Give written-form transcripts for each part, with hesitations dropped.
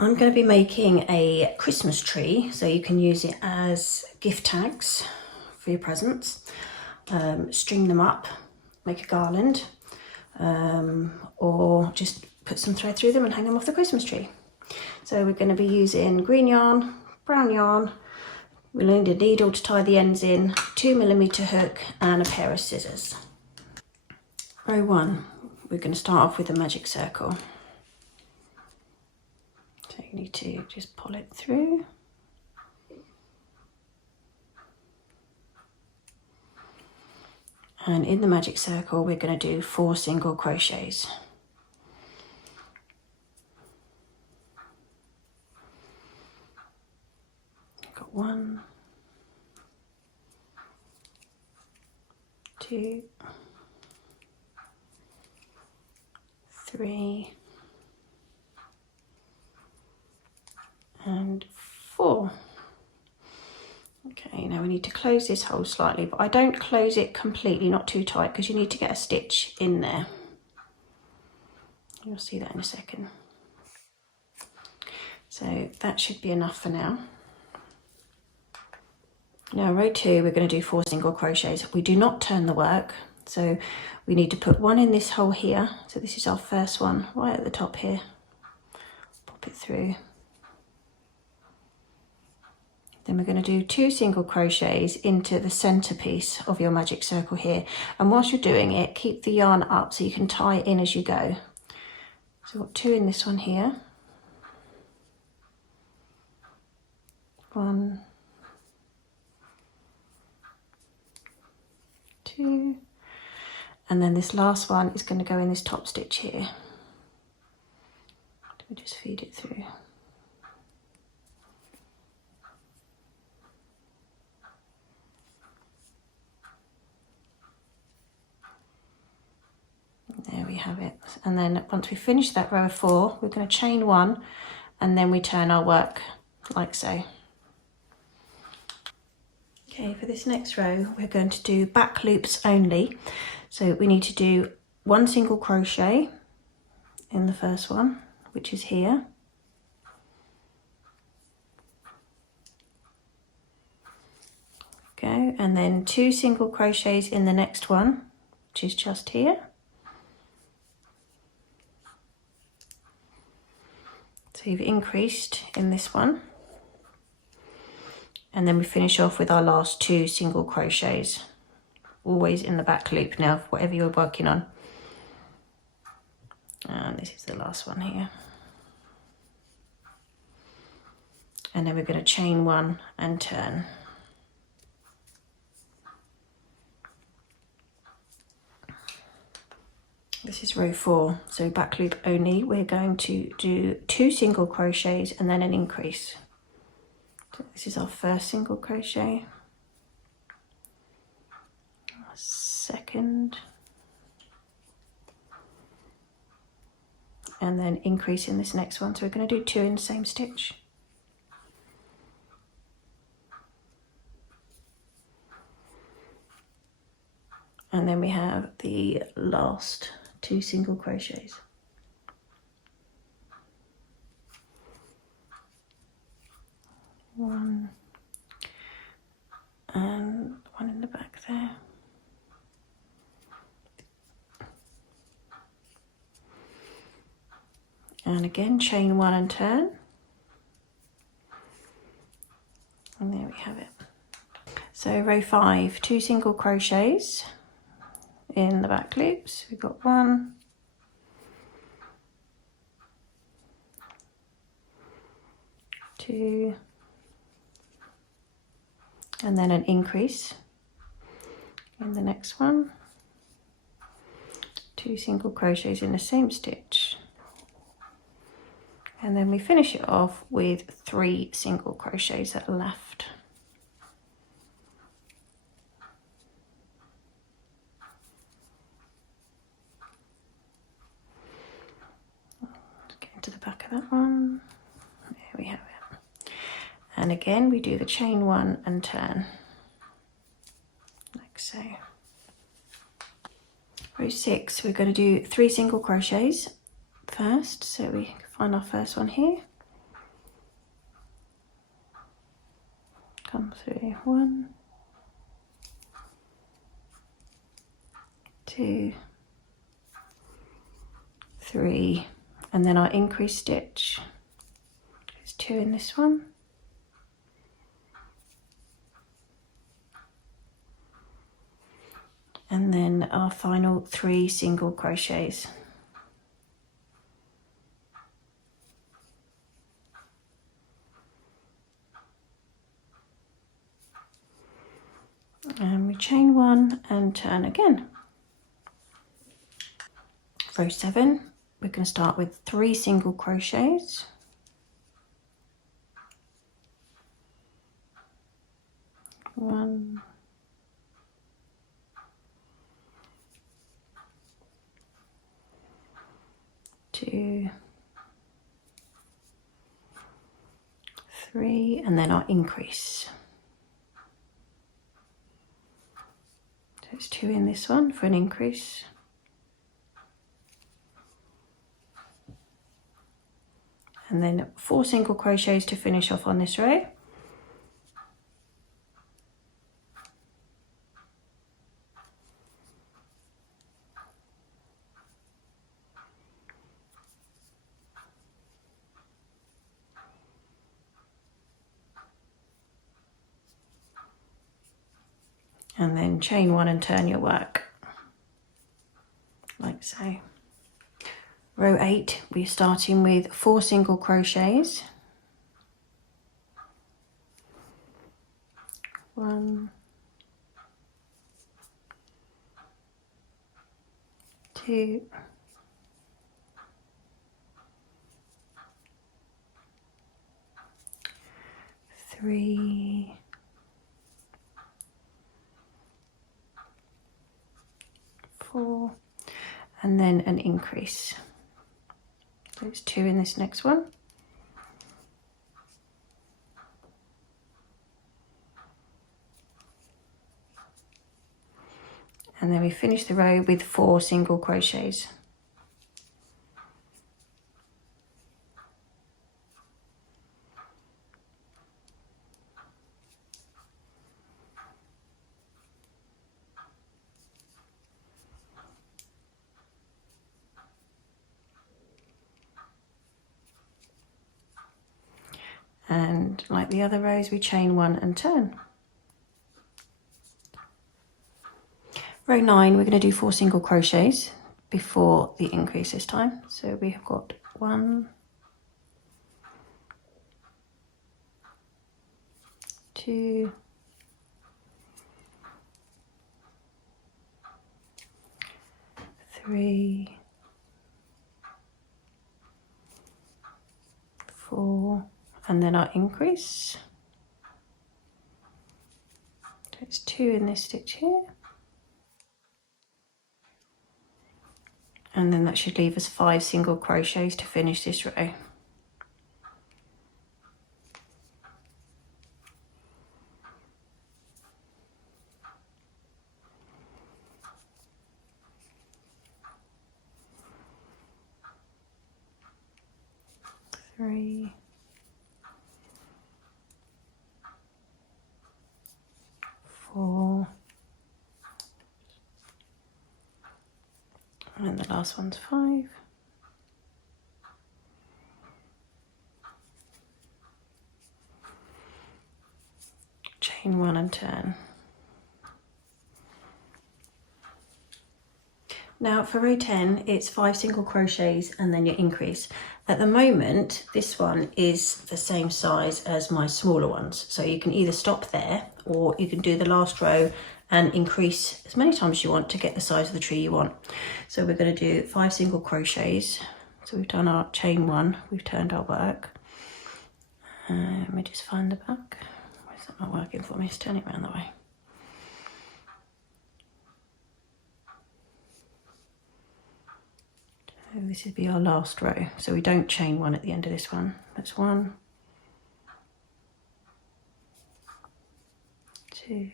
I'm going to be making a Christmas tree, so you can use it as gift tags for your presents. String them up, make a garland, or just put some thread through them and hang them off the Christmas tree. So we're going to be using green yarn, brown yarn, we'll need a needle to tie the ends in, 2mm hook and a pair of scissors. Row 1, we're going to start off with a magic circle. So you need to just pull it through. And in the magic circle, we're going to do 4 single crochets. Got 1, 2, 3, and 4. Okay, now we need to close this hole slightly, but I don't close it completely, not too tight, because you need to get a stitch in there. You'll see that in a second. So that should be enough for now. Now row 2, we're going to do 4 single crochets. We do not turn the work, so we need to put 1 in this hole here. So this is our first one right at the top here. Pop it through. Then we're going to do 2 single crochets into the centerpiece of your magic circle here. And whilst you're doing it, keep the yarn up so you can tie it in as you go. So we've got 2 in this one here. 1, 2, and then this last one is going to go in this top stitch here. We just feed it through. There we have it. And then once we finish that row of 4, we're going to chain 1 and then we turn our work like so. Okay, for this next row, we're going to do back loops only. So we need to do 1 single crochet in the first one, which is here. Go, and then 2 single crochets in the next one, which is just here. So you've increased in this one. And then we finish off with our last 2 single crochets, always in the back loop now, whatever you're working on. And this is the last one here. And then we're going to chain 1 and turn. This is row 4, so back loop only. We're going to do 2 single crochets and then an increase. So this is our first single crochet, our second, and then increase in this next one. So we're going to do 2 in the same stitch. And then we have the last 2 single crochets. One and 1 in the back there. And again, chain 1 and turn. And there we have it. So row 5, 2 single crochets in the back loops. We've got 1, 2, and then an increase in the next one. 2 single crochets in the same stitch. And then we finish it off with 3 single crochets that are left. Let's get into the back of that one. There we have it. And again, we do the chain 1 and turn, like so. Row 6, we're going to do 3 single crochets first. So we find our first one here. come through, 1, 2, 3, and then our increase stitch. There's 2 in this one, and then our final 3 single crochets. And we chain 1 and turn again. Row 7, we're going to start with 3 single crochets. 1, 2, 3, and then our increase. So it's 2 in this one for an increase. And then 4 single crochets to finish off on this row. And then chain 1 and turn your work, like so. Row 8, we're starting with 4 single crochets. 1, 2, 3, 4, and then an increase. So it's 2 in this next one. And then we finish the row with 4 single crochets. And like the other rows, we chain 1 and turn. Row 9, we're going to do 4 single crochets before the increase this time. So we have got 1, 2, 3, 4, and then our increase. So it's 2 in this stitch here. And then that should leave us 5 single crochets to finish this row. Three, 4, and the last one's 5. Chain 1 and turn. Now for row 10, it's 5 single crochets and then your increase. At the moment, this one is the same size as my smaller ones. So you can either stop there or you can do the last row and increase as many times as you want to get the size of the tree you want. So we're going to do 5 single crochets. So we've done our chain 1, we've turned our work. Let me just find the back. Why is that not working for me? Let's turn it around the way. So this would be our last row. So we don't chain 1 at the end of this one. That's 1, 2,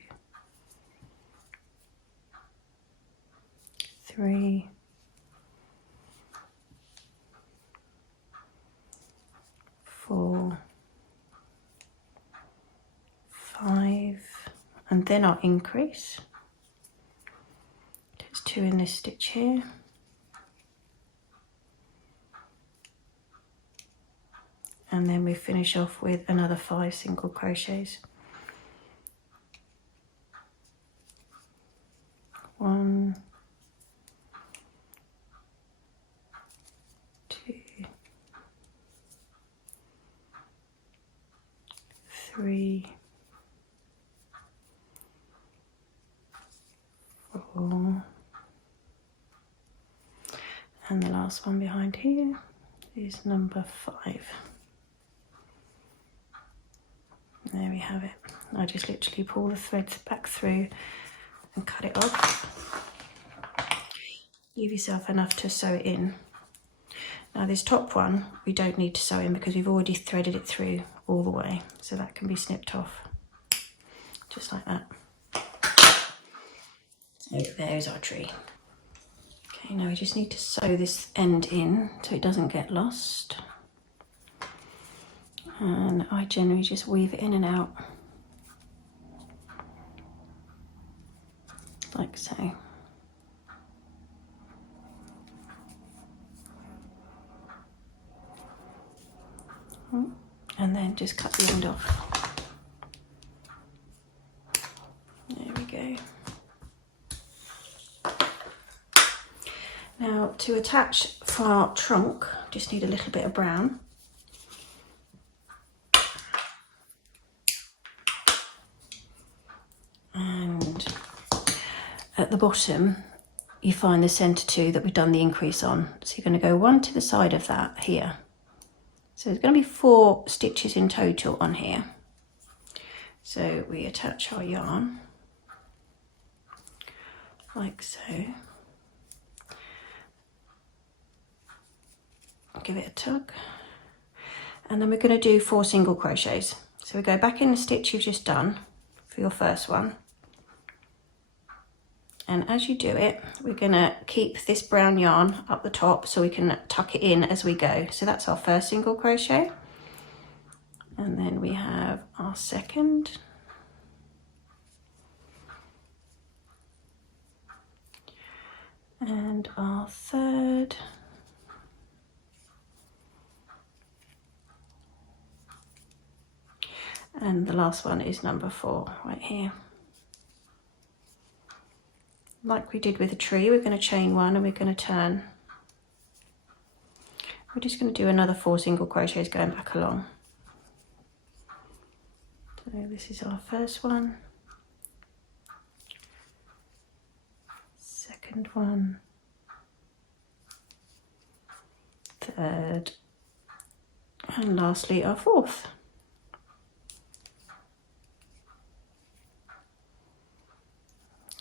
3, 4, 5, and then I'll increase. There's 2 in this stitch here. And then we finish off with another 5 single crochets. 1, 2, 3, 4, and the last one behind here is number 5. There we have it. I just literally pull the threads back through and cut it off. Give yourself enough to sew it in. Now this top one we don't need to sew in because we've already threaded it through all the way, so that can be snipped off just like that. So there's our tree. Okay, now we just need to sew this end in so it doesn't get lost. And I generally just weave it in and out like so. And then just cut the end off. There we go. Now to attach for our trunk, just need a little bit of brown. And at the bottom you find the centre 2 that we've done the increase on. So you're going to go 1 to the side of that here. So there's going to be 4 stitches in total on here. So we attach our yarn like so. Give it a tug. And then we're going to do 4 single crochets. So we go back in the stitch you've just done for your first one. And as you do it, we're going to keep this brown yarn up the top so we can tuck it in as we go. So that's our first single crochet. And then we have our second. And our third. And the last one is number 4 right here. Like we did with the tree, we're going to chain 1 and we're going to turn. We're just going to do another 4 single crochets going back along. So this is our first one, second one, third, and lastly our 4th.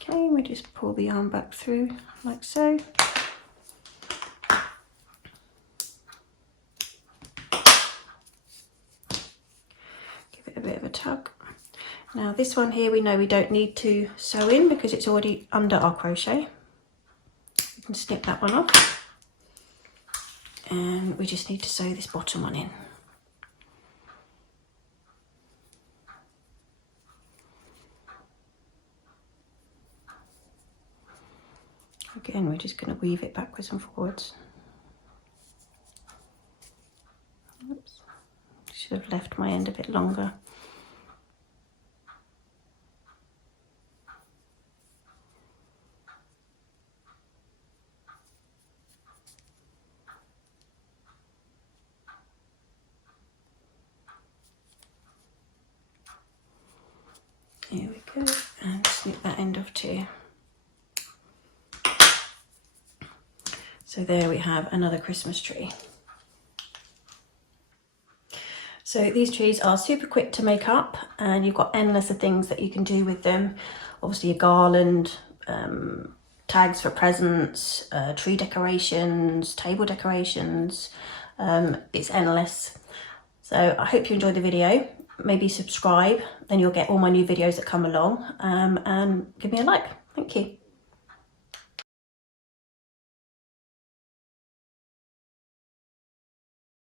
Okay, we just pull the yarn back through like so. Give it a bit of a tug. Now this one here we know we don't need to sew in because it's already under our crochet. We can snip that one off. And we just need to sew this bottom one in. Again, we're just going to weave it backwards and forwards. Oops. Should have left my end a bit longer. Here we go, and snip that end off too. So there we have another Christmas tree. So these trees are super quick to make up and you've got endless of things that you can do with them. Obviously a garland, tags for presents, tree decorations, table decorations, it's endless. So I hope you enjoyed the video. Maybe subscribe, then you'll get all my new videos that come along, and give me a like. Thank you.